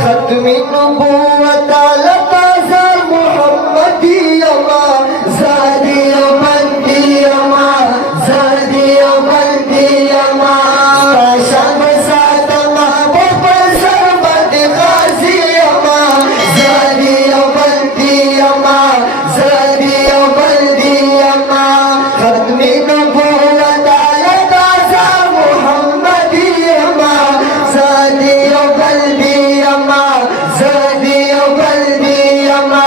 खत्मी नबूवत लताज़ा मुहम्मदियमा ज़ादिया बंदियमा ज़ादिया बंदियमा शाम सातमा बपर सरबत गाज़ियमा ज़ादिया बंदियमा ज़ादिया बंदियमा खत्मी नबूवत लताज़ा मुहम्मदियमा ज़ादिया बंदियमा ज़ादिया बंदियमा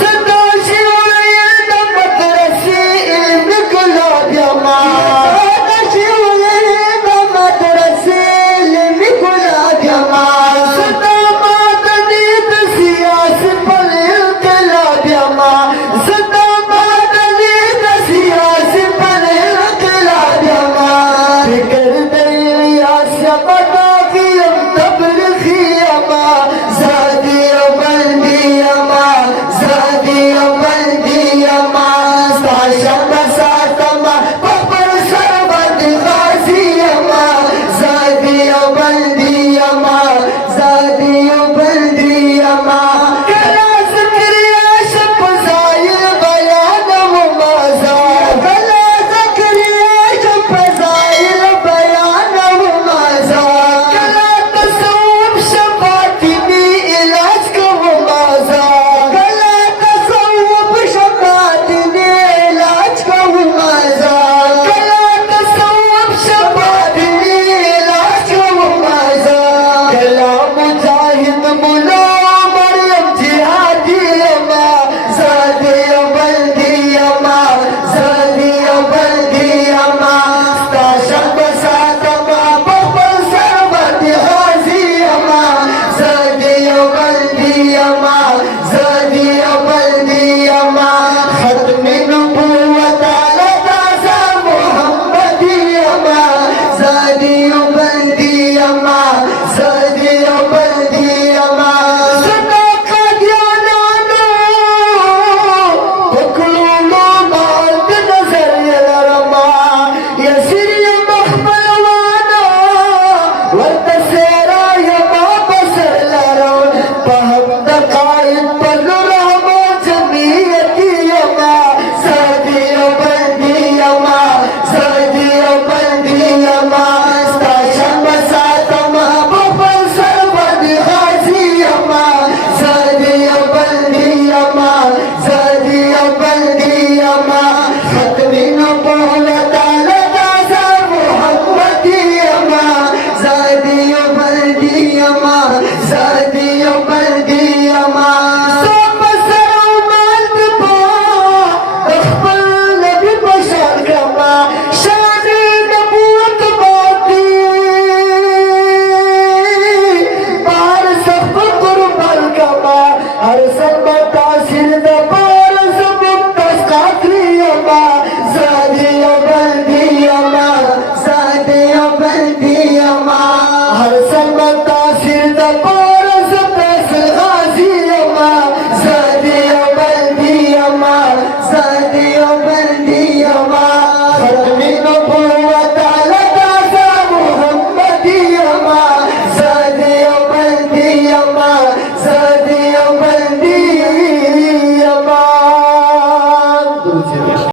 ज़दाशी उलयद मदरसी इल्म गुलाबियमा ज़दाशी उलयद मदरसी इल्म गुलाबियमा ज़दामा दनीत सियास पल इल्तिलाबियमा ज़दामा दनीत सियास पल इल्तिलाबियमा फिकर दरिया से बदाकियम तबलिखियमा ज़ादिया बंदियमा ज़ादिया बंदियमा साशम सातमा बपर सरबत गाज़ियमा ज़ादिया बंदियमा ज़ादिया बंदियमा कला ज़करिया शब ज़ाहिर बयान व मज़ा कला ज़करिया शब ज़ाहिर बयान व मज़ा कला तसव्वुफ शबातिनी इलाज का व मज़ा कला तसव्वुफ शबातिनी इलाज का व मज़ा कला तसव्वुफ शबातिनी इलाज का व मज़ा कला मुजाहिद मुला मरियम जिहादियमा ज़ादिया बंदियमा ज़ादिया बंदियमा ताशब सातमा बपर सरबत गाज़ियमा ज़ादिया बंदियमा ज़ादिया बंदियमा खत्मी नबूवत लताज़ा मुहम्मदियमा ज़ादिया बंदियमा ज़ादिया बंदियमा सदाक़ादियानानो बकलूलो माद नज़र यलरमा यसिरिया मखबलवाना वर्तसेरा यमा बसर लरो पहम दकाइन पल्लु रहमा जमीयतियमा ज़ादिया बंदियमा ज़ादिया बंदियमा ताशम सातमा बपर सरबत गाज़ियमा ज़ादिया बंदियमा ज़ादिया बंदियमा खत्मी नबूवत लताज़ा मुहम्मदियमा ज़ादिया बंदियमा